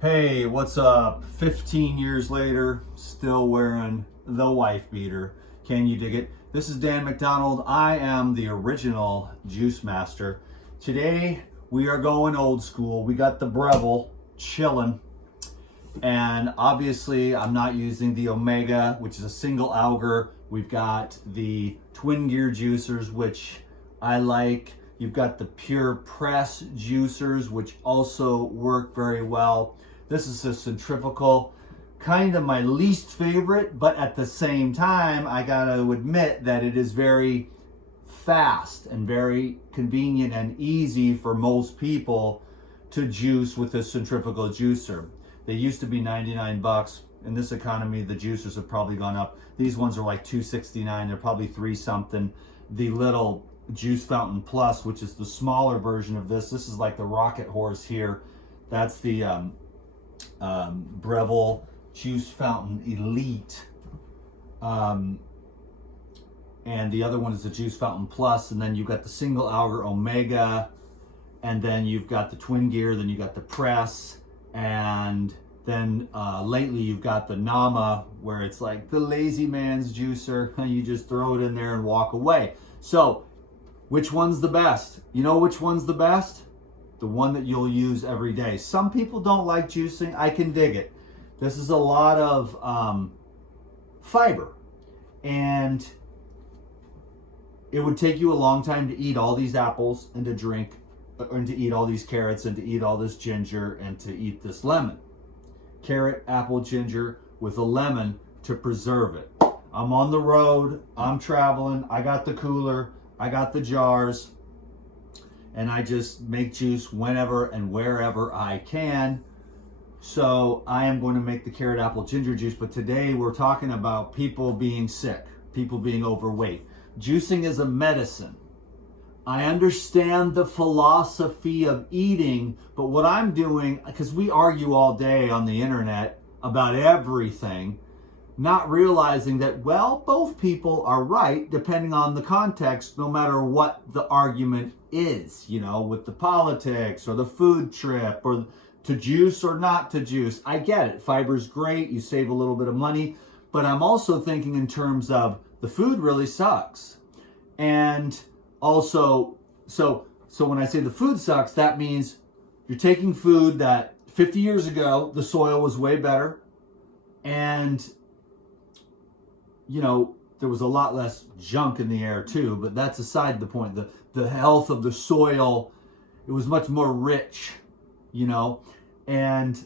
Hey, what's up? 15 years later, still wearing the wife beater. Can you dig it? This is Dan McDonald. I am the original juice master. Today, we are going old school. We got the Breville chilling. And obviously, I'm not using the Omega, which is a single auger. We've got the twin gear juicers, which I like. You've got the pure press juicers, which also work very well. This is a centrifugal, kind of my least favorite, but at the same time, I gotta admit that it is very fast and very convenient and easy for most people to juice with a centrifugal juicer. They used to be 99 bucks. In this economy, the juicers have probably gone up. These ones are like $2.69. They're probably $3 something. The little Juice Fountain Plus, which is the smaller version of this. This is like the rocket horse here. That's the Breville Juice Fountain Elite. And the other one is the Juice Fountain Plus. And then you've got the single auger Omega. And then you've got the twin gear. Then you got the press. And then lately you've got the Nama, where it's like the lazy man's juicer. You just throw it in there and walk away. So which one's the best? You know which one's the best? The one that you'll use every day. Some people don't like juicing. I can dig it. This is a lot of fiber. And it would take you a long time to eat all these apples and to drink, and to eat all these carrots and to eat all this ginger and to eat this lemon. Carrot, apple, ginger with a lemon to preserve it. I'm on the road. I'm traveling. I got the cooler. I got the jars. And I just make juice whenever and wherever I can. So I am going to make the carrot, apple, ginger juice. But today we're talking about people being sick, people being overweight. Juicing is a medicine. I understand the philosophy of eating, but what I'm doing, because we argue all day on the internet about everything, not realizing that, well, both people are right depending on the context, no matter what the argument is, you know, with the politics or the food trip or to juice or not to juice. I get it. Fiber's great. You save a little bit of money. But I'm also thinking in terms of the food really sucks. And also, so when I say the food sucks, that means you're taking food that 50 years ago, the soil was way better. And you know, there was a lot less junk in the air too, but that's aside the point. The health of the soil, it was much more rich, you know, and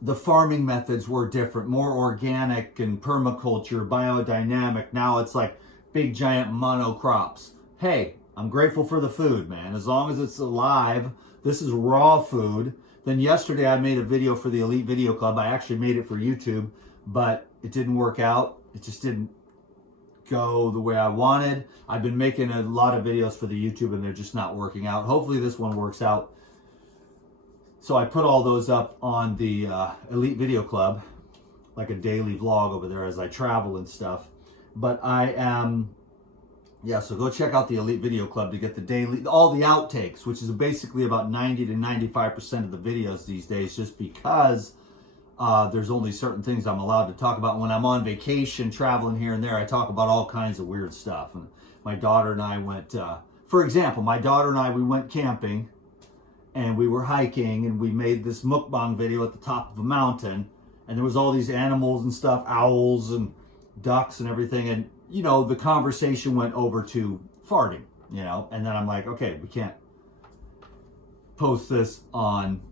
the farming methods were different, more organic and permaculture, biodynamic. Now it's like big giant monocrops. Hey, I'm grateful for the food, man. As long as it's alive, this is raw food. Then yesterday I made a video for the Elite Video Club. I actually made it for YouTube, but it didn't work out. It just didn't go the way I wanted. I've been making a lot of videos for the YouTube and they're just not working out. Hopefully this one works out. So I put all those up on the Elite Video Club, like a daily vlog over there as I travel and stuff. But I am, so go check out the Elite Video Club to get the daily, all the outtakes, which is basically about 90 to 95% of the videos these days, just because there's only certain things I'm allowed to talk about. When I'm on vacation, traveling here and there, I talk about all kinds of weird stuff. And my daughter and I went, for example, we went camping and we were hiking and we made this mukbang video at the top of a mountain. And there was all these animals and stuff, owls and ducks and everything. And, you know, the conversation went over to farting, you know. And then I'm like, okay, we can't post this on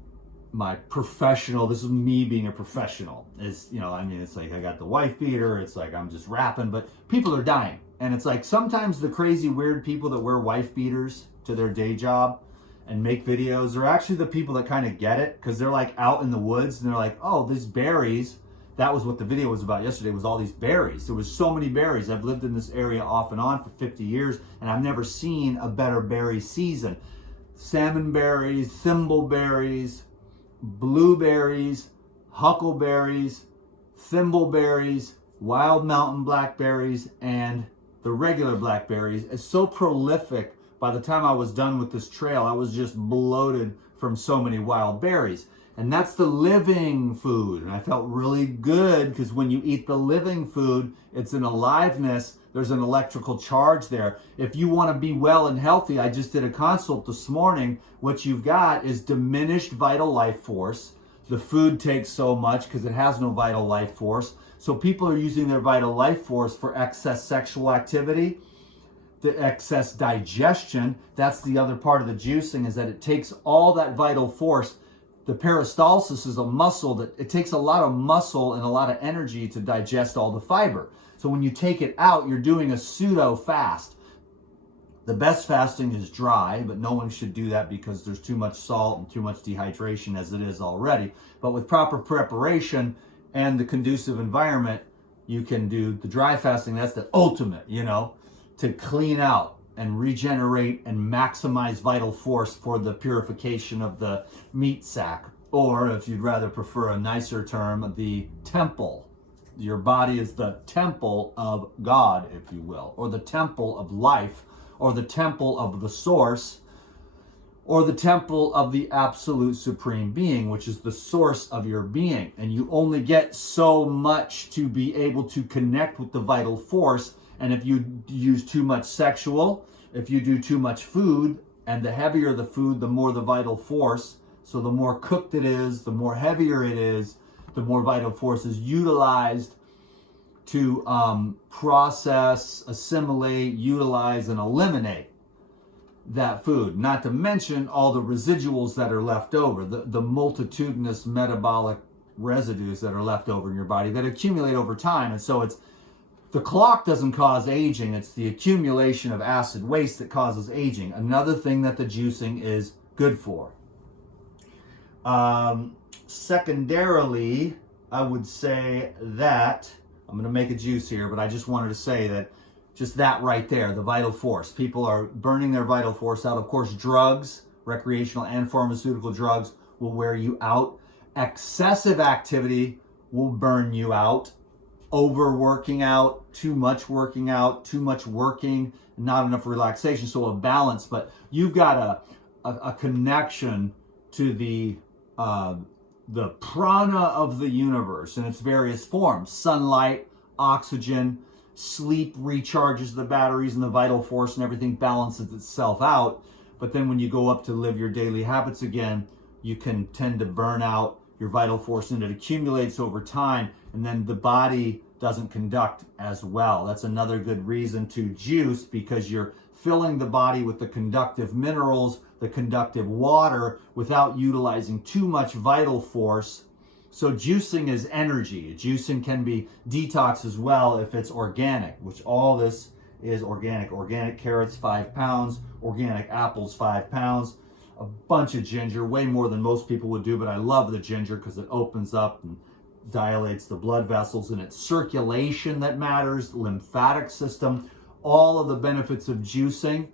my professional, this is me being a professional. Is, you know, I mean, it's like I got the wife beater, it's like I'm just rapping, but people are dying. And it's like sometimes the crazy weird people that wear wife beaters to their day job and make videos are actually the people that kind of get it, because they're like out in the woods and they're like, oh, these berries. That was what the video was about yesterday, was all these berries. There was so many berries. I've lived in this area off and on for 50 years and I've never seen a better berry season. Salmon berries, thimbleberries, blueberries, huckleberries, thimbleberries, wild mountain blackberries, and the regular blackberries. It's so prolific. By the time I was done with this trail, I was just bloated from so many wild berries. And that's the living food. And I felt really good because when you eat the living food, it's an aliveness. There's an electrical charge there. If you want to be well and healthy, I just did a consult this morning. What you've got is diminished vital life force. The food takes so much because it has no vital life force. So people are using their vital life force for excess sexual activity, the excess digestion. That's the other part of the juicing, is that it takes all that vital force. The peristalsis is a muscle that it takes a lot of muscle and a lot of energy to digest all the fiber. So when you take it out, you're doing a pseudo fast. The best fasting is dry, but no one should do that because there's too much salt and too much dehydration as it is already. But with proper preparation and the conducive environment, you can do the dry fasting. That's the ultimate, to clean out and regenerate and maximize vital force for the purification of the meat sac. Or if you'd rather prefer a nicer term, the temple. Your body is the temple of God, if you will, or the temple of life, or the temple of the source, or the temple of the absolute supreme being, which is the source of your being. And you only get so much to be able to connect with the vital force. And if you use too much sexual, if you do too much food, and the heavier the food, the more the vital force. So the more cooked it is, the more heavier it is, the more vital force is utilized to process, assimilate, utilize, and eliminate that food. Not to mention all the residuals that are left over, the multitudinous metabolic residues that are left over in your body that accumulate over time. And so the clock doesn't cause aging, it's the accumulation of acid waste that causes aging. Another thing that the juicing is good for. Secondarily, I would say that, I'm going to make a juice here, but I just wanted to say that just that right there, the vital force. People are burning their vital force out. Of course, drugs, recreational and pharmaceutical drugs, will wear you out. Excessive activity will burn you out. Overworking out, too much working out, too much working, not enough relaxation. So a balance, but you've got a connection to the prana of the universe in its various forms. Sunlight, oxygen, sleep recharges the batteries and the vital force and everything balances itself out. But then when you go up to live your daily habits again, you can tend to burn out your vital force and it accumulates over time, and then the body doesn't conduct as well. That's another good reason to juice, because you're filling the body with the conductive minerals, the conductive water, without utilizing too much vital force. So juicing is energy. Juicing can be detox as well if it's organic, which all this is organic. Organic carrots, 5 pounds. Organic apples, 5 pounds. A bunch of ginger, way more than most people would do, but I love the ginger because it opens up and dilates the blood vessels, and it's circulation that matters, lymphatic system, all of the benefits of juicing.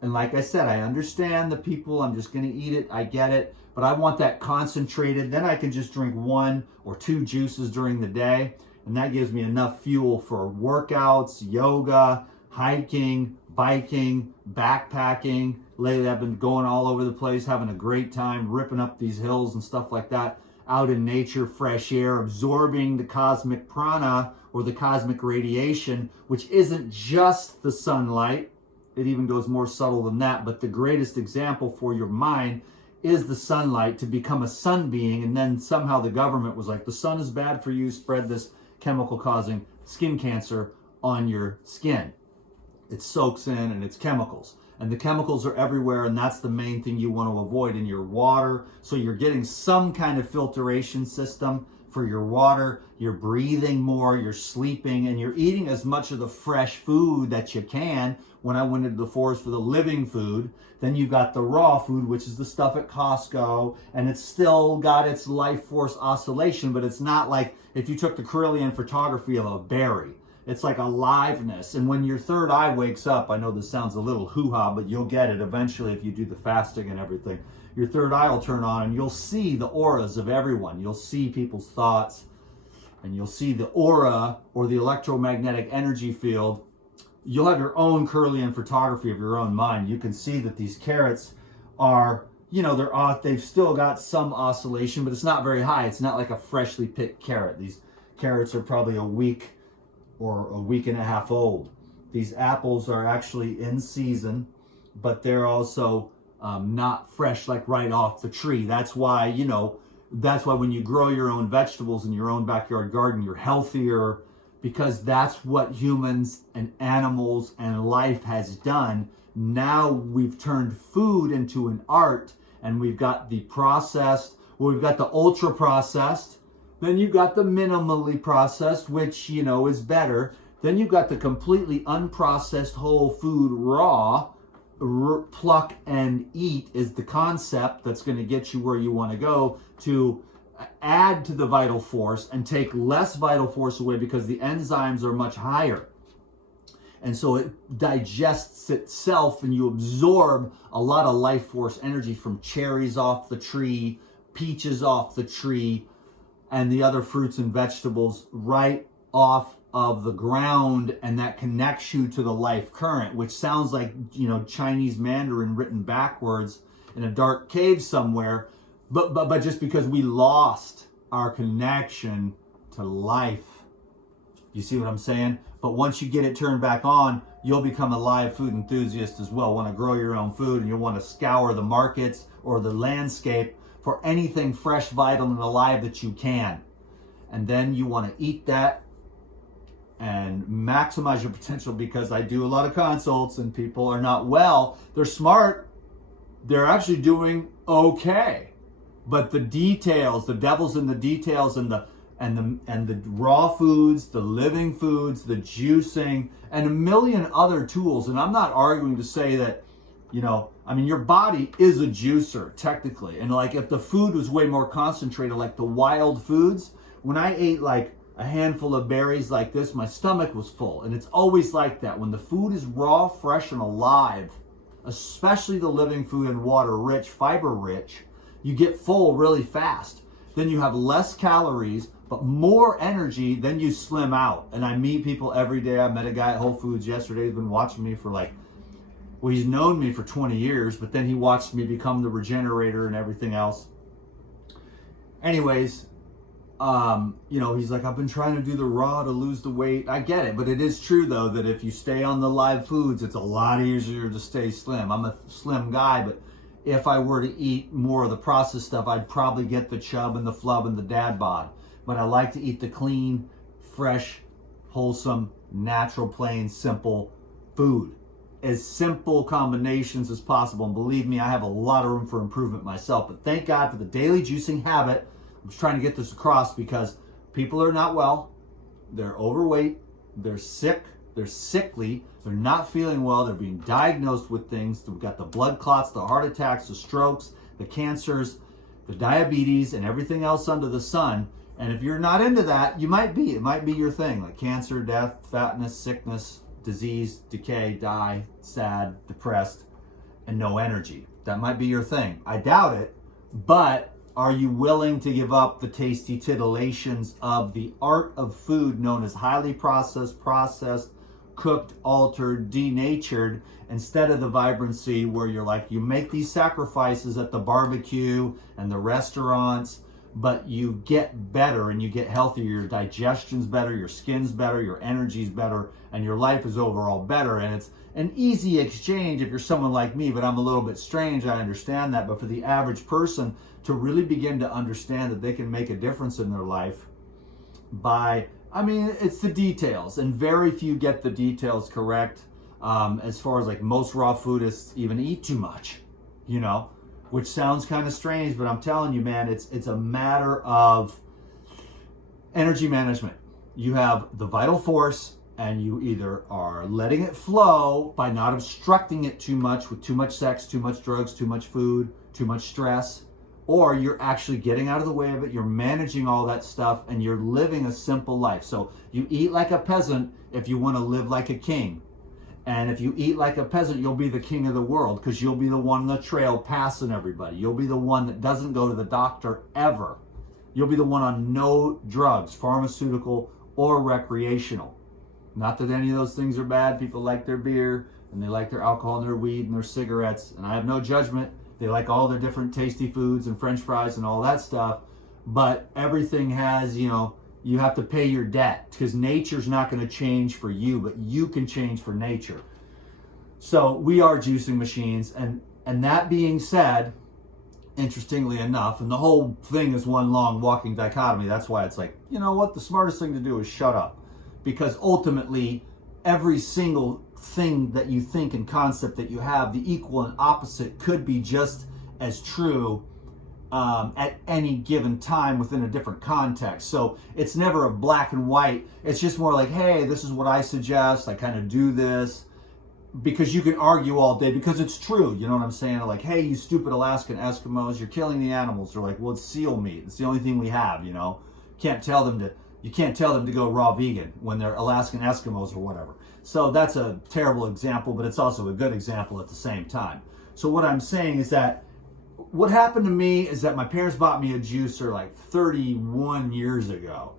And like I said, I understand the people, I'm just going to eat it, I get it, but I want that concentrated. Then I can just drink 1 or 2 juices during the day, and that gives me enough fuel for workouts, yoga, hiking, biking, backpacking. Lately I've been going all over the place, having a great time, ripping up these hills and stuff like that, out in nature, fresh air, absorbing the cosmic prana or the cosmic radiation, which isn't just the sunlight. It even goes more subtle than that, but the greatest example for your mind is the sunlight, to become a sun being. And then somehow the government was like, the sun is bad for you, spread this chemical causing skin cancer on your skin. It soaks in and it's chemicals. And the chemicals are everywhere, and that's the main thing you want to avoid in your water. So you're getting some kind of filtration system for your water, you're breathing more, you're sleeping, and you're eating as much of the fresh food that you can. When I went into the forest for the living food, then you've got the raw food, which is the stuff at Costco, and it's still got its life force oscillation, but it's not like if you took the Kirlian photography of a berry. It's like aliveness. And when your third eye wakes up, I know this sounds a little hoo-ha, but you'll get it eventually if you do the fasting and everything. Your third eye will turn on and you'll see the auras of everyone. You'll see people's thoughts, and you'll see the aura or the electromagnetic energy field. You'll have your own Kirlian photography of your own mind. You can see that these carrots are, they've still got some oscillation, but it's not very high. It's not like a freshly picked carrot. These carrots are probably a week or a week and a half old. These apples are actually in season, but they're also not fresh, like right off the tree. That's why when you grow your own vegetables in your own backyard garden, you're healthier, because that's what humans and animals and life has done. Now we've turned food into an art, and we've got the processed, we've got the ultra processed, then you've got the minimally processed, which, is better. Then you've got the completely unprocessed whole food raw. Pluck and eat is the concept that's going to get you where you want to go, to add to the vital force and take less vital force away, because the enzymes are much higher. And so it digests itself, and you absorb a lot of life force energy from cherries off the tree, peaches off the tree, and the other fruits and vegetables right off of the ground, and that connects you to the life current, which sounds like, Chinese Mandarin written backwards in a dark cave somewhere, but just because we lost our connection to life. You see what I'm saying? But once you get it turned back on, you'll become a live food enthusiast as well. Want to grow your own food, and you'll want to scour the markets or the landscape for anything fresh, vital, and alive that you can. And then you want to eat that and maximize your potential, because I do a lot of consults and people are not well. They're smart. They're actually doing okay. But the details, the devil's in the details, and the raw foods, the living foods, the juicing, and a million other tools. And I'm not arguing to say that, your body is a juicer technically. And like, if the food was way more concentrated, like the wild foods, when I ate like a handful of berries like this, my stomach was full. And it's always like that. When the food is raw, fresh, and alive, especially the living food and water rich, fiber rich, you get full really fast. Then you have less calories, but more energy, then you slim out. And I meet people every day. I met a guy at Whole Foods yesterday. He's been watching me for he's known me for 20 years, but then he watched me become the regenerator and everything else. Anyways, he's like, I've been trying to do the raw to lose the weight. I get it, but it is true though that if you stay on the live foods, it's a lot easier to stay slim. I'm a slim guy, but if I were to eat more of the processed stuff, I'd probably get the chub and the flub and the dad bod. But I like to eat the clean, fresh, wholesome, natural, plain, simple food. As simple combinations as possible. And believe me, I have a lot of room for improvement myself. But thank God for the daily juicing habit. I'm just trying to get this across, because people are not well. They're overweight. They're sick. They're sickly. They're not feeling well. They're being diagnosed with things. We've got the blood clots, the heart attacks, the strokes, the cancers, the diabetes, and everything else under the sun. And if you're not into that, it might be your thing, like cancer, death, fatness, sickness, disease, decay, die, sad, depressed, and no energy. That might be your thing. I doubt it, but are you willing to give up the tasty titillations of the art of food known as highly processed, cooked, altered, denatured, instead of the vibrancy where you're like, you make these sacrifices at the barbecue and the restaurants, but you get better and you get healthier. Your digestion's better, your skin's better, your energy's better, and your life is overall better. And it's an easy exchange if you're someone like me, but I'm a little bit strange. I understand that. But for the average person to really begin to understand that they can make a difference in their life it's the details, and very few get the details correct. As far as like most raw foodists even eat too much, which sounds kind of strange, but I'm telling you, man, it's a matter of energy management. You have the vital force, and you either are letting it flow by not obstructing it too much with too much sex, too much drugs, too much food, too much stress, or you're actually getting out of the way of it, you're managing all that stuff, and you're living a simple life. So you eat like a peasant if you want to live like a king. And if you eat like a peasant, you'll be the king of the world, because you'll be the one on the trail passing everybody. You'll be the one that doesn't go to the doctor ever. You'll be the one on no drugs, pharmaceutical or recreational. Not that any of those things are bad. People like their beer, and they like their alcohol and their weed and their cigarettes, and I have no judgment. They like all their different tasty foods and French fries and all that stuff. But everything has, you know, you have to pay your debt because nature's not going to change for you, but you can change for nature. So we are juicing machines. And that being said, interestingly enough, and the whole thing is one long walking dichotomy. That's why it's like, you know what? The smartest thing to do is shut up. Because ultimately, every single thing that you think and concept that you have, the equal and opposite could be just as true at any given time within a different context. So it's never a black and white. It's just more like, hey, this is what I suggest. I kind of do this. Because you can argue all day because it's true. You know what I'm saying? Like, hey, you stupid Alaskan Eskimos, you're killing the animals. They're like, well, it's seal meat. It's the only thing we have, you know. You can't tell them to go raw vegan when they're Alaskan Eskimos or whatever. So that's a terrible example, but it's also a good example at the same time. So what I'm saying is that what happened to me is that my parents bought me a juicer like 31 years ago.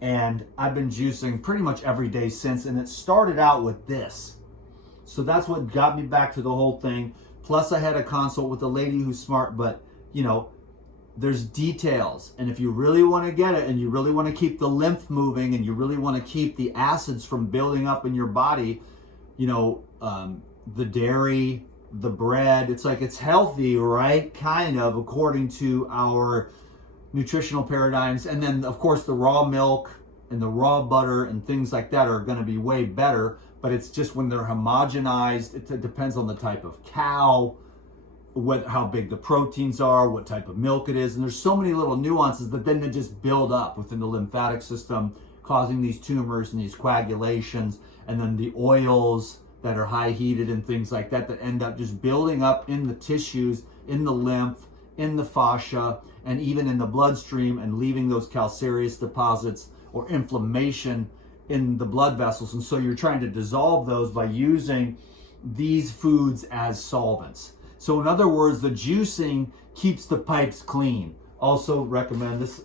And I've been juicing pretty much every day since. And it started out with this. So that's what got me back to the whole thing. Plus I had a consult with a lady who's smart, but you know, there's details. And if you really want to get it and you really want to keep the lymph moving and you really want to keep the acids from building up in your body, you know, the dairy, the bread, it's like it's healthy, right? Kind of according to our nutritional paradigms. And then of course the raw milk and the raw butter and things like that are going to be way better. But it's just when they're homogenized, it depends on the type of cow, how big the proteins are, what type of milk it is. And there's so many little nuances that then they just build up within the lymphatic system, causing these tumors and these coagulations. And then the oils that are high heated and things like that end up just building up in the tissues, in the lymph, in the fascia, and even in the bloodstream and leaving those calcareous deposits or inflammation in the blood vessels. And so you're trying to dissolve those by using these foods as solvents. So in other words, the juicing keeps the pipes clean. Also recommend this,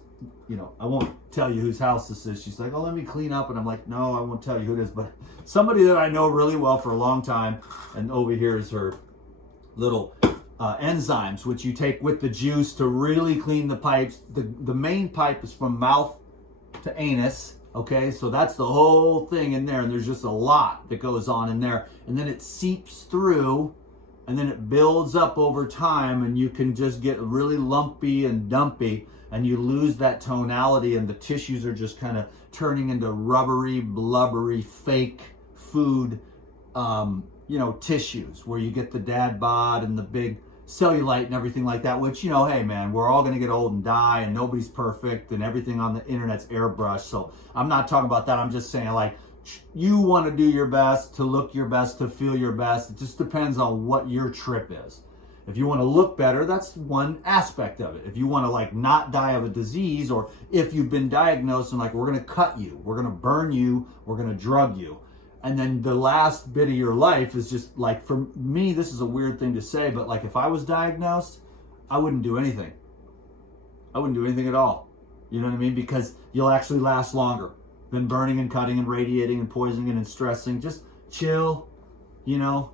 you know, I won't tell you whose house this is. She's like, oh, let me clean up. And I'm like, no, I won't tell you who it is, but somebody that I know really well for a long time. And over here is her little enzymes, which you take with the juice to really clean the pipes. The main pipe is from mouth to anus. Okay, so that's the whole thing in there, and there's just a lot that goes on in there, and then it seeps through, and then it builds up over time, and you can just get really lumpy and dumpy, and you lose that tonality, and the tissues are just kind of turning into rubbery, blubbery, fake food, you know, tissues, where you get the dad bod and the big cellulite and everything like that, which, you know, hey man, we're all going to get old and die and nobody's perfect and everything on the internet's airbrushed. So I'm not talking about that. I'm just saying, like, you want to do your best, to look your best, to feel your best. It just depends on what your trip is. If you want to look better, that's one aspect of it. If you want to like not die of a disease, or if you've been diagnosed and like, we're going to cut you, we're going to burn you, we're going to drug you. And then the last bit of your life is just like, for me, this is a weird thing to say, but like if I was diagnosed, I wouldn't do anything. I wouldn't do anything at all. You know what I mean? Because you'll actually last longer than burning and cutting and radiating and poisoning and stressing. Just chill, you know,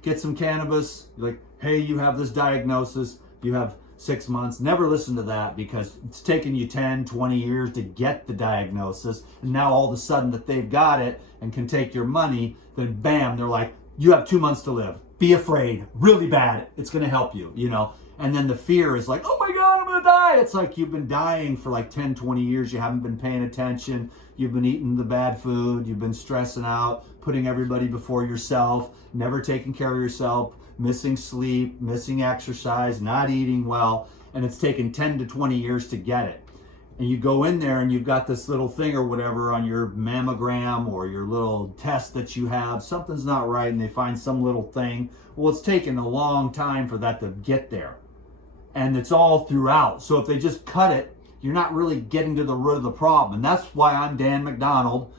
get some cannabis. Like, hey, you have this diagnosis. You have 6 months. Never listen to that, because it's taken you 10, 20 years to get the diagnosis. And now all of a sudden that they've got it and can take your money, then bam, they're like, you have 2 months to live. Be afraid, really bad. It's going to help you, you know? And then the fear is like, oh my God, I'm going to die. It's like you've been dying for like 10, 20 years. You haven't been paying attention. You've been eating the bad food. You've been stressing out, putting everybody before yourself, never taking care of yourself, missing sleep, missing exercise, not eating well, and it's taken 10 to 20 years to get it. And you go in there and you've got this little thing or whatever on your mammogram or your little test that you have, something's not right, and they find some little thing. Well, it's taken a long time for that to get there. And it's all throughout. So if they just cut it, you're not really getting to the root of the problem. And that's why I'm Dan McDonald.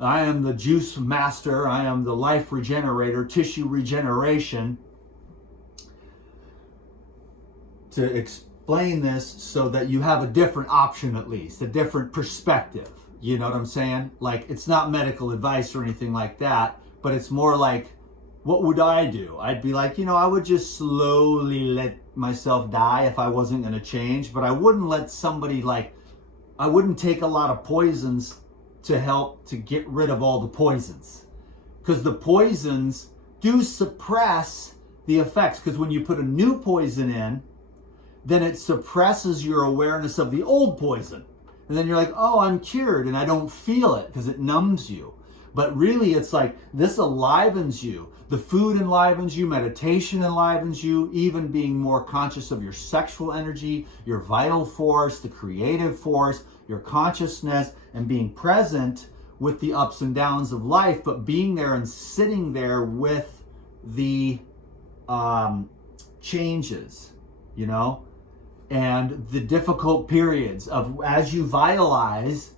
I am the juice master. I am the life regenerator, tissue regeneration. To explain this so that you have a different option, at least, a different perspective. You know what I'm saying? Like, it's not medical advice or anything like that, but it's more like what would I do? I'd be like, I would just slowly let myself die if I wasn't going to change, but I wouldn't let somebody I wouldn't take a lot of poisons to help to get rid of all the poisons. Because the poisons do suppress the effects. Because when you put a new poison in, then it suppresses your awareness of the old poison. And then you're like, oh, I'm cured and I don't feel it because it numbs you. But really, it's like this enlivens you. The food enlivens you, meditation enlivens you, even being more conscious of your sexual energy, your vital force, the creative force, your consciousness, and being present with the ups and downs of life, but being there and sitting there with the changes, and the difficult periods of as you vitalize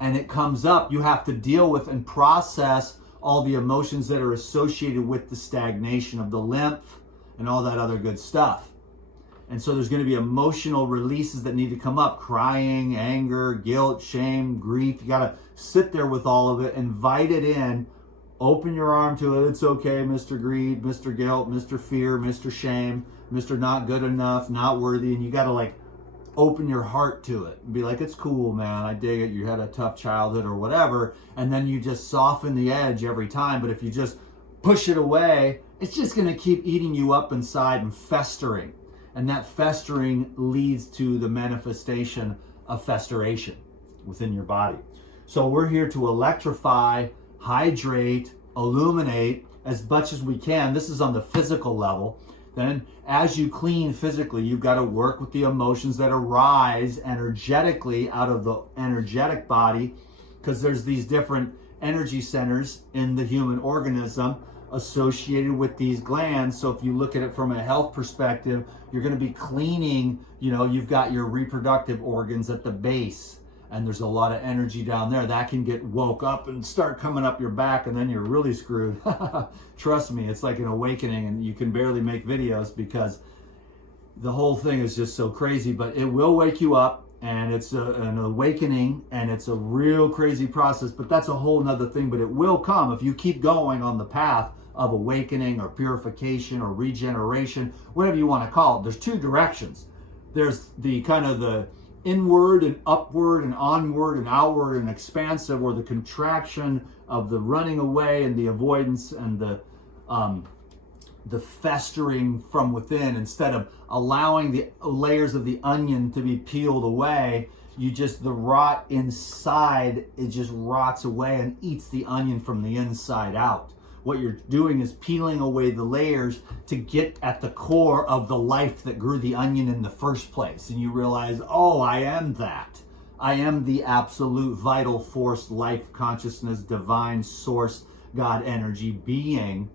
and it comes up, you have to deal with and process all the emotions that are associated with the stagnation of the lymph and all that other good stuff. And so there's going to be emotional releases that need to come up: crying, anger, guilt, shame, grief. You got to sit there with all of it, invite it in, open your arm to it. It's okay, Mr. Greed, Mr. Guilt, Mr. Fear, Mr. Shame, Mr. Not Good Enough, Not Worthy. And you got to open your heart to it and be like, it's cool, man, I dig it, you had a tough childhood or whatever. And then you just soften the edge every time. But if you just push it away, it's just going to keep eating you up inside and festering. And that festering leads to the manifestation of festeration within your body. So we're here to electrify, hydrate, illuminate as much as we can. This is on the physical level. Then as you clean physically, you've got to work with the emotions that arise energetically out of the energetic body, because there's these different energy centers in the human organism associated with these glands. So if you look at it from a health perspective, you're going to be cleaning, you've got your reproductive organs at the base, and there's a lot of energy down there that can get woke up and start coming up your back, and then you're really screwed. Trust me, it's like an awakening, and you can barely make videos because the whole thing is just so crazy. But it will wake you up, and it's an awakening, and it's a real crazy process. But that's a whole nother thing. But it will come if you keep going on the path of awakening or purification or regeneration, whatever you want to call it. There's two directions. There's the kind of the inward and upward and onward and outward and expansive, or the contraction of the running away and the avoidance and the festering from within. Instead of allowing the layers of the onion to be peeled away, the rot inside, it just rots away and eats the onion from the inside out. What you're doing is peeling away the layers to get at the core of the life that grew the onion in the first place. And you realize, oh, I am that. I am the absolute vital force, life, consciousness, divine source, God energy being.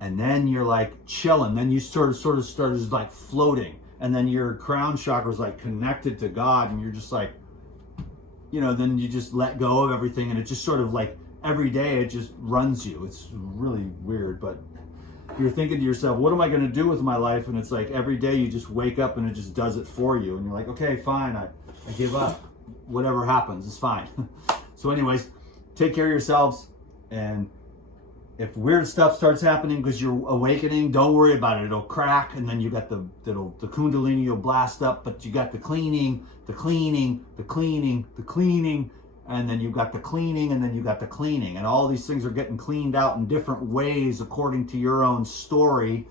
And then you're chilling. Then you sort of start just floating. And then your crown chakra is connected to God. And you're just then you just let go of everything. And it just sort of every day it just runs you. It's really weird, but you're thinking to yourself, what am I going to do with my life? And it's every day you just wake up and it just does it for you. And you're like, okay, fine, I give up. Whatever happens, it's fine. So anyways, take care of yourselves. And if weird stuff starts happening because you're awakening, don't worry about it. It'll crack, and then you got the kundalini will blast up, but you got the cleaning, and then you've got the cleaning, and then you got the cleaning. And all these things are getting cleaned out in different ways according to your own story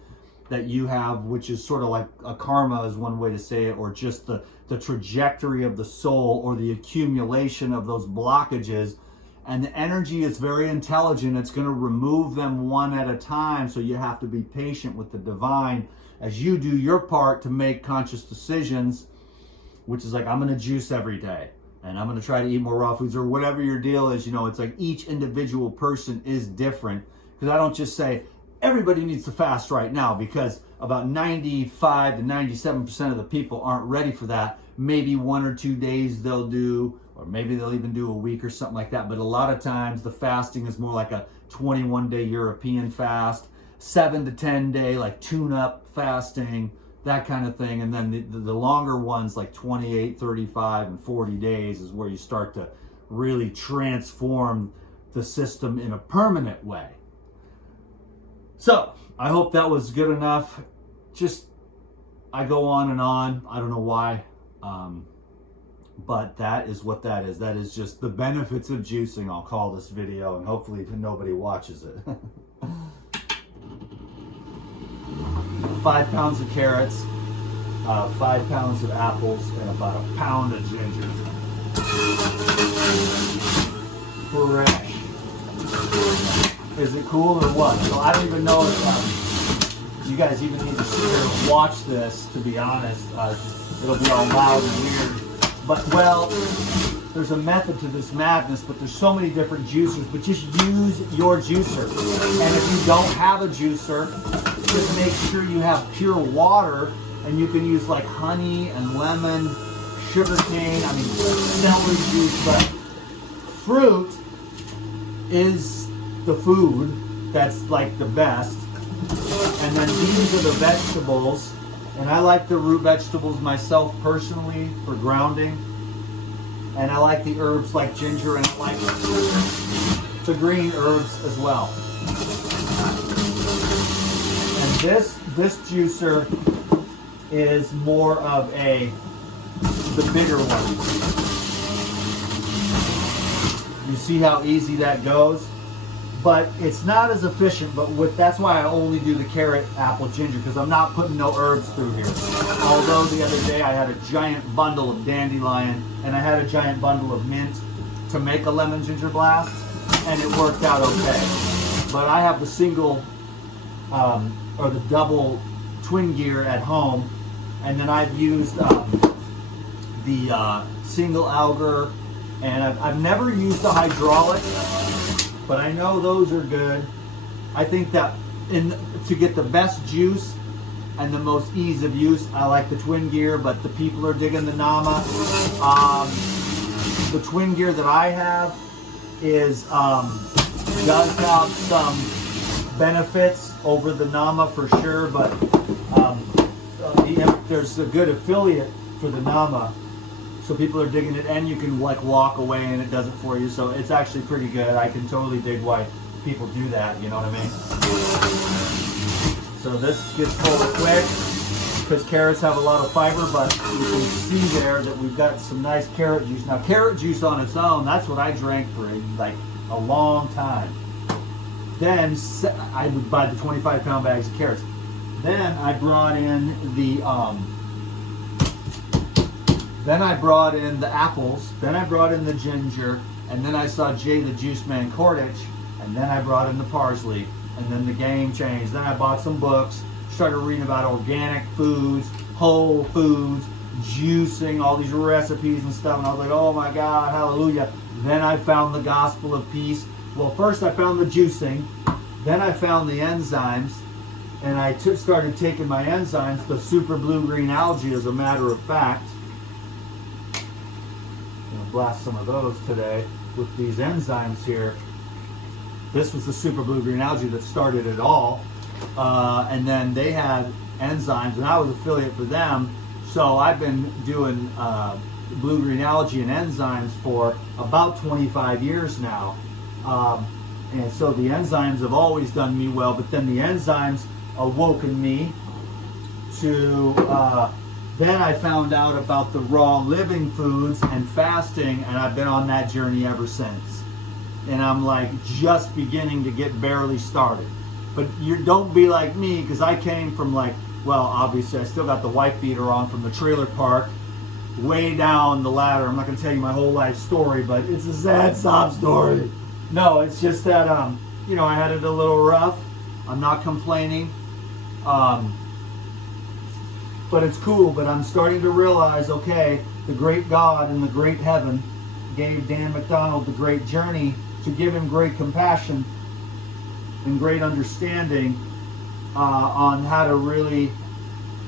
that you have, which is sort of like a karma is one way to say it, or just the trajectory of the soul, or the accumulation of those blockages. And the energy is very intelligent. It's going to remove them one at a time. So you have to be patient with the divine as you do your part to make conscious decisions, which is I'm going to juice every day. And I'm going to try to eat more raw foods, or whatever your deal is. It's each individual person is different. Because I don't just say everybody needs to fast right now, because about 95 to 97% of the people aren't ready for that. Maybe 1 or 2 days they'll do, or maybe they'll even do a week or something like that. But a lot of times the fasting is more like a 21-day European fast, 7 to 10 day tune-up fasting, that kind of thing. And then the longer ones, 28, 35, and 40 days is where you start to really transform the system in a permanent way. So I hope that was good enough. Just, I go on and on. I don't know why. But that is what that is. That is just the benefits of juicing. I'll call this video, and hopefully nobody watches it. 5 pounds of carrots, 5 pounds of apples, and about a pound of ginger. Fresh. Is it cool or what? So I don't even know if you guys even need to sit here and watch this, to be honest. It'll be all loud and weird. But, well, there's a method to this madness, but there's so many different juicers. But just use your juicer. And if you don't have a juicer, just make sure you have pure water, and you can use like honey and lemon, sugar cane, celery juice. But fruit is the food that's like the best. And then these are the vegetables. And I like the root vegetables myself personally for grounding. And I like the herbs like ginger, and I like the green herbs as well. And this juicer is more of the bigger one. You see how easy that goes? But it's not as efficient, that's why I only do the carrot, apple, ginger, because I'm not putting no herbs through here. Although the other day I had a giant bundle of dandelion, and I had a giant bundle of mint to make a lemon ginger blast, and it worked out okay. But I have the single, or the double twin gear at home, and then I've used the single auger, and I've never used the hydraulic, but I know those are good. I think that to get the best juice and the most ease of use, I like the twin gear, but the people are digging the Nama. The twin gear that I have does have some benefits over the Nama for sure, but there's a good affiliate for the Nama. So people are digging it, and you can like walk away and it does it for you. So it's actually pretty good. I can totally dig why people do that, you know what I mean? So this gets full quick because carrots have a lot of fiber, but you can see there that we've got some nice carrot juice. Now carrot juice on its own, that's what I drank for like a long time. Then I would buy the 25-pound bags of carrots. Then I brought in the apples, then I brought in the ginger, and then I saw Jay the Juice Man Cordich, and then I brought in the parsley, and then the game changed. Then I bought some books, started reading about organic foods, whole foods, juicing, all these recipes and stuff, and I was like, oh my God, hallelujah. Then I found the gospel of peace. Well, first I found the juicing, then I found the enzymes, and I started taking my enzymes, the super blue-green algae as a matter of fact. Blast some of those today with these enzymes here. This was the super blue-green algae that started it all. And then they had enzymes, and I was affiliate for them. So I've been doing blue-green algae and enzymes for about 25 years now. And so the enzymes have always done me well, but then the enzymes awoken me to... Then I found out about the raw living foods and fasting, and I've been on that journey ever since. And I'm like just beginning to get barely started. But you don't be like me, because I came from obviously I still got the wife beater on from the trailer park, way down the ladder. I'm not going to tell you my whole life story, but it's a sad sob story. No, it's just that, I had it a little rough. I'm not complaining. But it's cool, but I'm starting to realize, okay, the great God in the great heaven gave Dan McDonald the great journey to give him great compassion and great understanding on how to really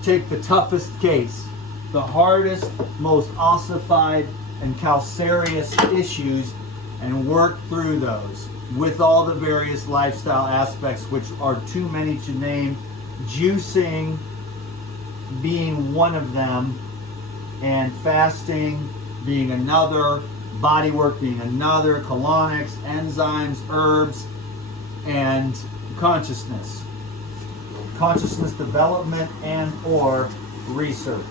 take the toughest case, the hardest, most ossified and calcareous issues, and work through those with all the various lifestyle aspects, which are too many to name, juicing being one of them, and fasting being another, body work being another, colonics, enzymes, herbs, and consciousness. consciousness development and or research.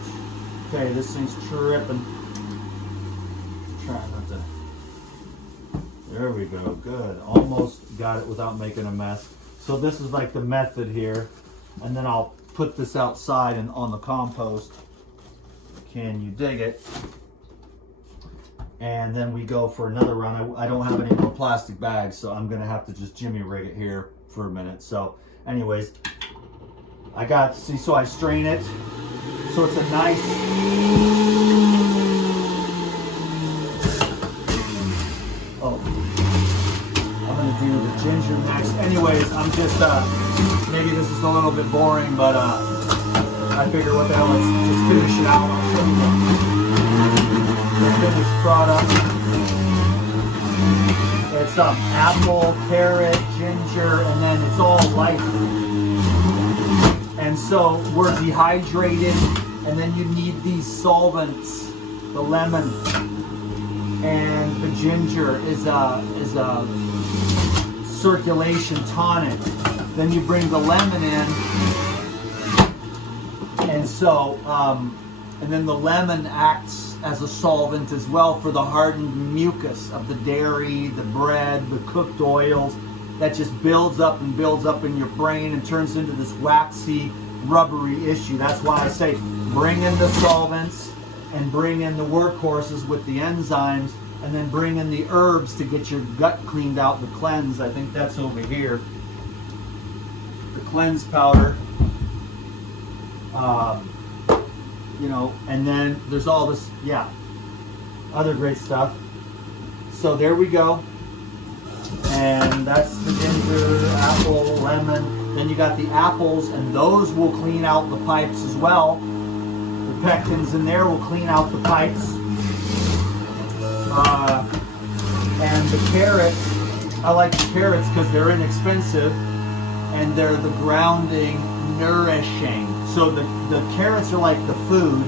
Okay, this thing's tripping. Try not to. There we go, good. Almost got it without making a mess. So this is like the method here. And then I'll put this outside and on the compost. Can you dig it? And then we go for another run. I don't have any more plastic bags, so I'm gonna have to just jimmy rig it here for a minute. So anyways, I got, see, so I strain it. So it's a nice, oh, I'm gonna do the ginger next. Anyways, I'm just, maybe this is a little bit boring, but I figure what the hell, let's just finish it out. I'll show you the finished product. It's apple, carrot, ginger, and then it's all light. And so we're dehydrated, and then you need these solvents. The lemon and the ginger is a circulation tonic. Then you bring the lemon in, and so and then the lemon acts as a solvent as well for the hardened mucus of the dairy, the bread, the cooked oils that just builds up and builds up in your brain and turns into this waxy, rubbery issue. That's why I say bring in the solvents and bring in the workhorses with the enzymes, and then bring in the herbs to get your gut cleaned out, the cleanse. I think that's over here. The cleanse powder. You know, and then there's all this, yeah, other great stuff. So there we go. And that's the ginger, apple, lemon. Then you got the apples, and those will clean out the pipes as well. The pectins in there will clean out the pipes. And the carrots, I like the carrots because they're inexpensive and they're the grounding, nourishing. So the carrots are like the food.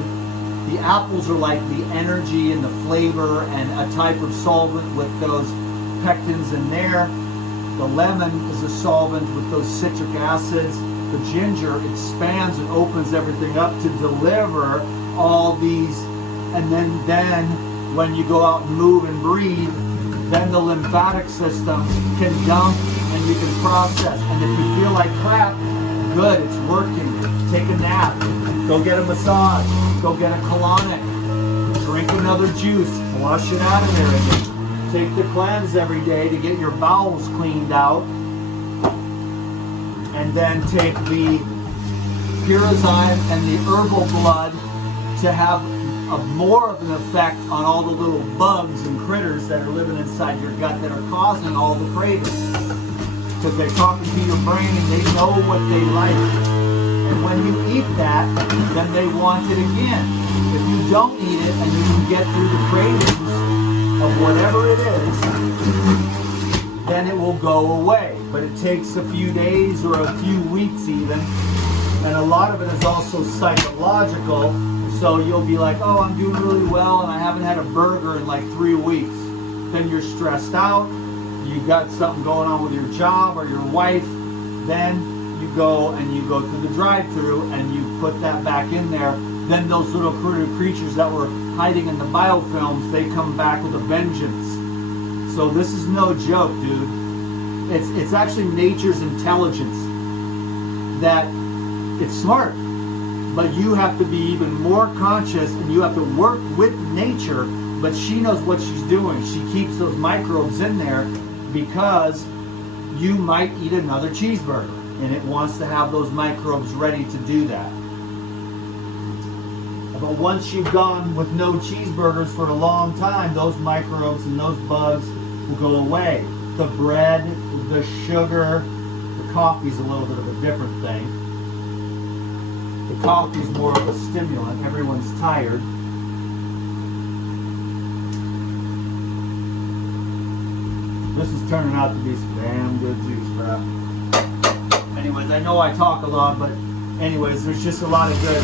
The apples are like the energy and the flavor and a type of solvent with those pectins in there. The lemon is a solvent with those citric acids. The ginger expands and opens everything up to deliver all these. And then when you go out and move and breathe, then the lymphatic system can dump and you can process. And if you feel like crap, good, it's working. Take a nap, go get a massage, go get a colonic, drink another juice, flush it out of there again. Take the cleanse every day to get your bowels cleaned out. And then take the pyrozyme and the herbal blood to have more of an effect on all the little bugs and critters that are living inside your gut that are causing all the cravings. Because they're talking to your brain, they know what they like. And when you eat that, then they want it again. If you don't eat it and you can get through the cravings of whatever it is, then it will go away. But it takes a few days or a few weeks even. And a lot of it is also psychological. So you'll be like, oh, I'm doing really well and I haven't had a burger in like 3 weeks. Then you're stressed out. You got something going on with your job or your wife. Then you go through the drive-through and you put that back in there. Then those little creatures that were hiding in the biofilms, they come back with a vengeance. So this is no joke, dude. It's actually nature's intelligence that it's smart, but you have to be even more conscious and you have to work with nature. But she knows what she's doing. She keeps those microbes in there because you might eat another cheeseburger. And it wants to have those microbes ready to do that. But once you've gone with no cheeseburgers for a long time, those microbes and those bugs will go away. The bread, the sugar, the coffee's a little bit of a different thing. The coffee's more of a stimulant. Everyone's tired. This is turning out to be some damn good juice, bro. Anyways, I know I talk a lot, but anyways, there's just a lot of good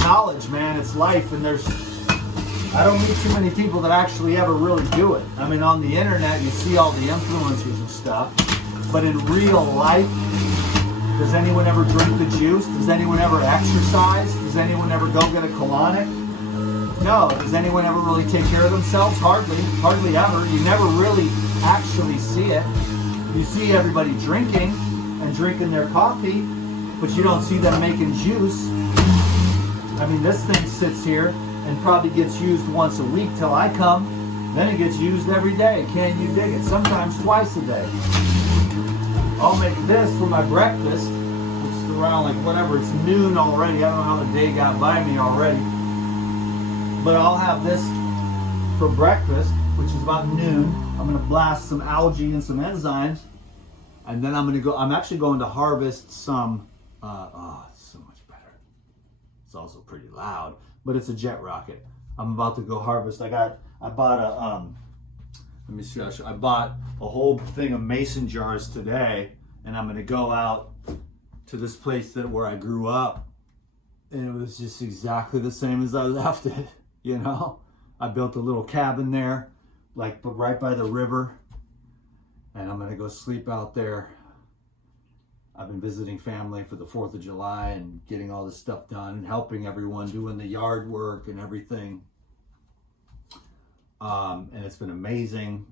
knowledge, man. It's life, and I don't meet too many people that actually ever really do it. I mean, on the internet, you see all the influencers and stuff, but in real life, Does anyone ever drink the juice? Does anyone ever exercise? Does anyone ever go get a colonic? No. Does anyone ever really take care of themselves? Hardly ever. You never really actually see it. You see everybody drinking and drinking their coffee, but you don't see them making juice. I mean, this thing sits here and probably gets used once a week till I come. Then it gets used every day. Can you dig it? Sometimes twice a day. I'll make this for my breakfast, which is around like whatever, it's noon already. I don't know how the day got by me already. But I'll have this for breakfast, which is about noon. I'm gonna blast some algae and some enzymes. And then I'm actually going to harvest some, it's so much better. It's also pretty loud, but it's a jet rocket. I'm about to go harvest. I bought a, let me see, I bought a whole thing of mason jars today, and I'm gonna go out to this place where I grew up, and it was just exactly the same as I left it, you know? I built a little cabin there, like right by the river, and I'm gonna go sleep out there. I've been visiting family for the 4th of July and getting all this stuff done and helping everyone doing the yard work and everything. And it's been amazing.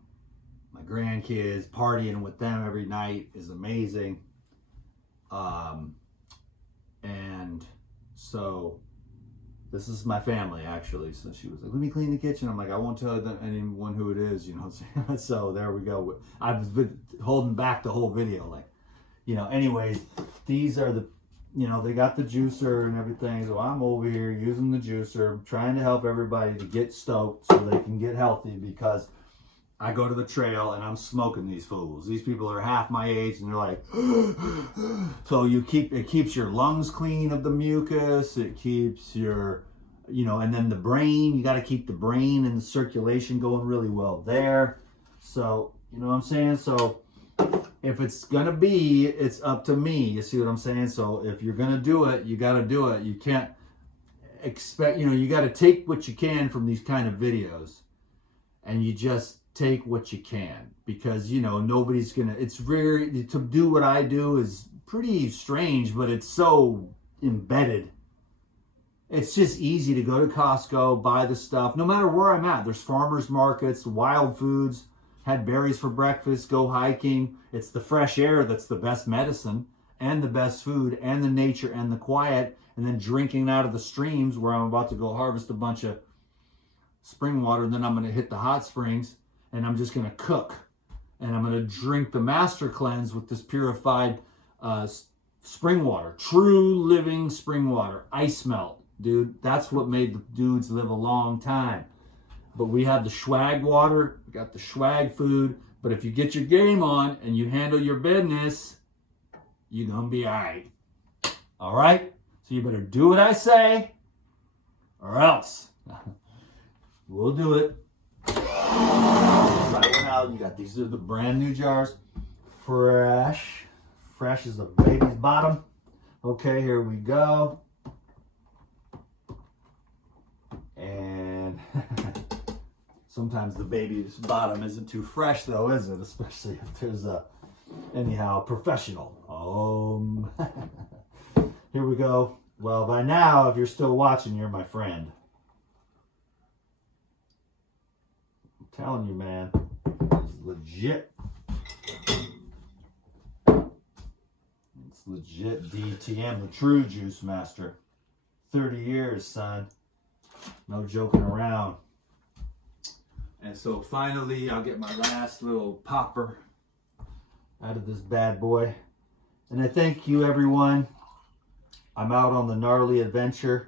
My grandkids, partying with them every night is amazing. And so this is my family, actually. So she was like, let me clean the kitchen. I'm like, I won't tell anyone who it is, you know what I'm saying? So there we go. I've been holding back the whole video. Like, you know, anyways, these are the, you know, they got the juicer and everything. So I'm over here using the juicer, trying to help everybody to get stoked so they can get healthy, because I go to the trail and I'm smoking these fools. These people are half my age and they're like, so it keeps your lungs clean of the mucus. It keeps your, you know, and then the brain, you got to keep the brain and the circulation going really well there. So, you know what I'm saying? So if it's gonna be, it's up to me. You see what I'm saying? So if you're gonna do it, you gotta do it. You can't expect, you know, you gotta take what you can from these kind of videos, and you just take what you can, because, you know, nobody's gonna, it's very, to do what I do is pretty strange, but it's so embedded. It's just easy to go to Costco, buy the stuff, no matter where I'm at. There's farmers markets, wild foods. Had berries for breakfast, go hiking. It's the fresh air that's the best medicine, and the best food, and the nature, and the quiet, and then drinking out of the streams, where I'm about to go harvest a bunch of spring water, and then I'm gonna hit the hot springs, and I'm just gonna cook. And I'm gonna drink the master cleanse with this purified spring water. True living spring water, ice melt, dude. That's what made the dudes live a long time. But we have the swag water, we got the swag food. But if you get your game on and you handle your business, you're gonna be all right. All right? So you better do what I say, or else. We'll do it. Right now, you got these are the brand new jars. Fresh. Fresh is the baby's bottom. Okay, here we go. And sometimes the baby's bottom isn't too fresh, though, is it? Especially if there's a, anyhow, professional. Here we go. Well, by now, if you're still watching, you're my friend. I'm telling you, man, it's legit. It's legit DTM, the true juice master. 30 years, son. No joking around. And so finally, I'll get my last little popper out of this bad boy. And I thank you, everyone. I'm out on the gnarly adventure,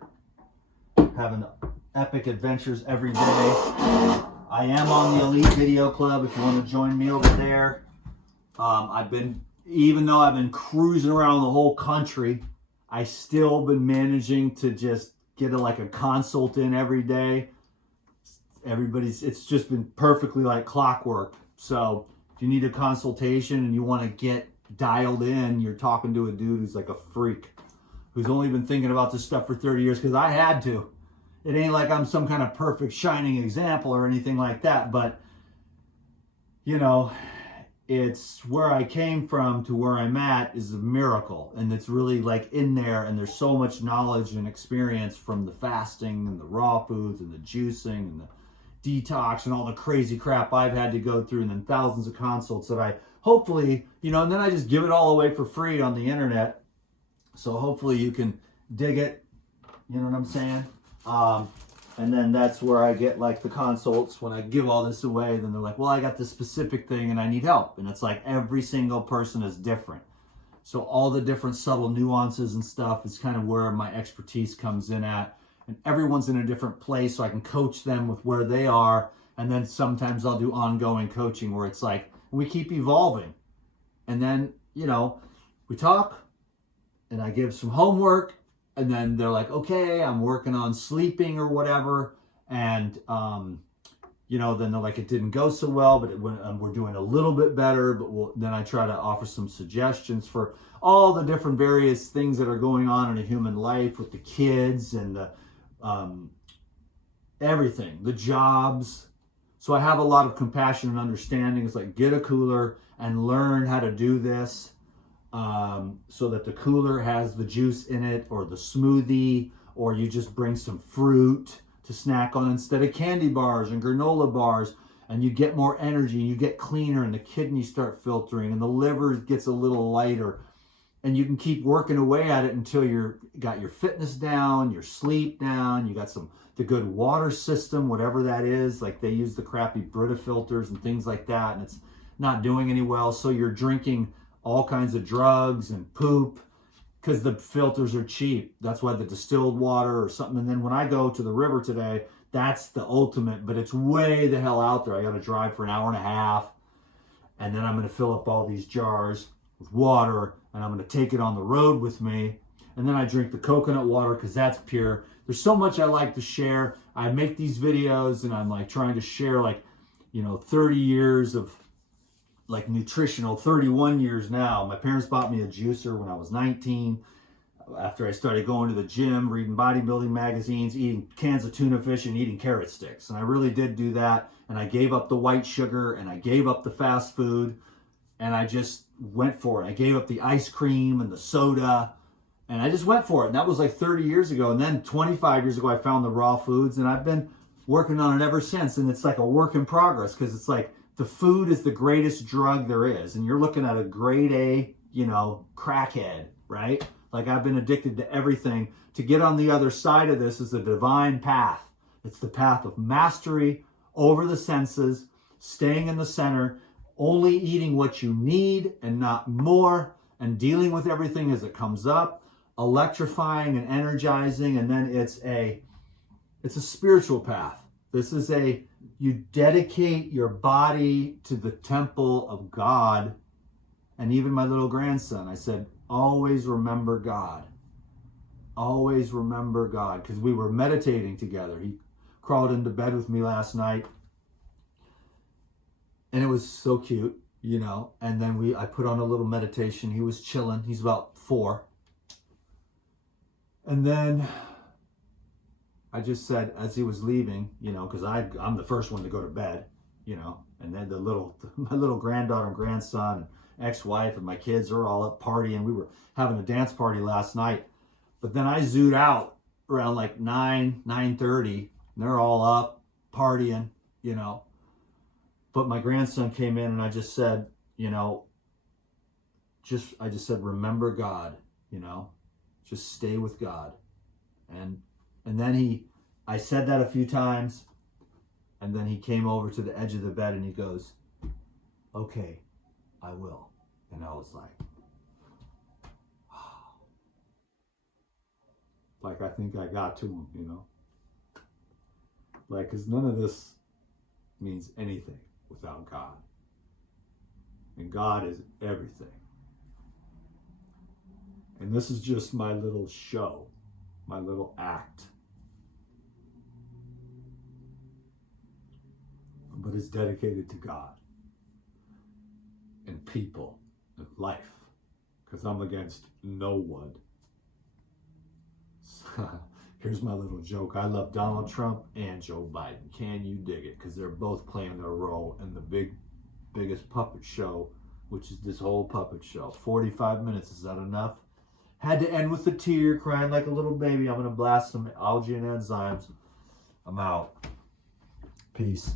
having epic adventures every day. I am on the Elite Video Club if you want to join me over there. Even though I've been cruising around the whole country, I still been managing to just get like a consult in every day. It's just been perfectly like clockwork. So if you need a consultation and you want to get dialed in, you're talking to a dude who's like a freak, who's only been thinking about this stuff for 30 years, because I had to. It ain't like I'm some kind of perfect shining example or anything like that, but you know, it's where I came from to where I'm at is a miracle. And it's really like in there, and there's so much knowledge and experience from the fasting and the raw foods and the juicing and the detox and all the crazy crap I've had to go through, and then thousands of consults that I hopefully, and then I just give it all away for free on the internet. So hopefully you can dig it. You know what I'm saying? And then that's where I get like the consults when I give all this away. Then they're like, well, I got this specific thing and I need help. And it's like every single person is different. So all the different subtle nuances and stuff is kind of where my expertise comes in at. And everyone's in a different place, so I can coach them with where they are. And then sometimes I'll do ongoing coaching where it's like, we keep evolving. And then, we talk and I give some homework. And then they're like, okay, I'm working on sleeping or whatever. And, then they're like, it didn't go so well, but we're doing a little bit better. But then I try to offer some suggestions for all the different various things that are going on in a human life with the kids and the everything, the jobs. So I have a lot of compassion and understanding. It's like, get a cooler and learn how to do this. So that the cooler has the juice in it, or the smoothie, or you just bring some fruit to snack on instead of candy bars and granola bars, and you get more energy, you get cleaner, and the kidneys start filtering, and the liver gets a little lighter, and you can keep working away at it until you're got your fitness down, your sleep down, you got the good water system, whatever that is. Like they use the crappy Brita filters and things like that, and it's not doing any well. So you're drinking all kinds of drugs and poop because the filters are cheap. That's why the distilled water or something. And then when I go to the river today, that's the ultimate, but it's way the hell out there. I got to drive for an hour and a half, and then I'm going to fill up all these jars with water, and I'm going to take it on the road with me. And then I drink the coconut water because that's pure. There's so much I like to share. I make these videos and I'm like trying to share 30 years of like nutritional, 31 years now. My parents bought me a juicer when I was 19. After I started going to the gym, reading bodybuilding magazines, eating cans of tuna fish, and eating carrot sticks. And I really did do that. And I gave up the white sugar, and I gave up the fast food, and I just went for it. I gave up the ice cream and the soda, and I just went for it. And that was like 30 years ago. And then 25 years ago, I found the raw foods, and I've been working on it ever since. And it's like a work in progress, because it's like the food is the greatest drug there is. And you're looking at a grade A, crackhead, right? Like I've been addicted to everything. To get on the other side of this is a divine path. It's the path of mastery over the senses, staying in the center, only eating what you need and not more, and dealing with everything as it comes up, electrifying and energizing. And then it's a spiritual path. This is you dedicate your body to the temple of God. And even my little grandson, I said, always remember God. Always remember God. Because we were meditating together. He crawled into bed with me last night. And it was so cute, And then I put on a little meditation. He was chilling. He's about 4. And then I just said, as he was leaving, because I'm the first one to go to bed, and then my little granddaughter and grandson and ex-wife and my kids are all up partying. We were having a dance party last night, but then I zoomed out around like 9:30, and they're all up partying, But my grandson came in, and I just said, I just said, remember God, just stay with God. And then I said that a few times, and then he came over to the edge of the bed and he goes, okay, I will. And I was like, oh. Like I think I got to him, Like, because none of this means anything without God. And God is everything. And this is just my little show, my little act. But it's dedicated to God and people and life, because I'm against no one. Here's my little joke. I love Donald Trump and Joe Biden. Can you dig it? Because they're both playing their role in the big biggest puppet show, which is this whole puppet show. 45 minutes, is that enough? Had to end with a tear, crying like a little baby. I'm going to blast some algae and enzymes. I'm out. Peace.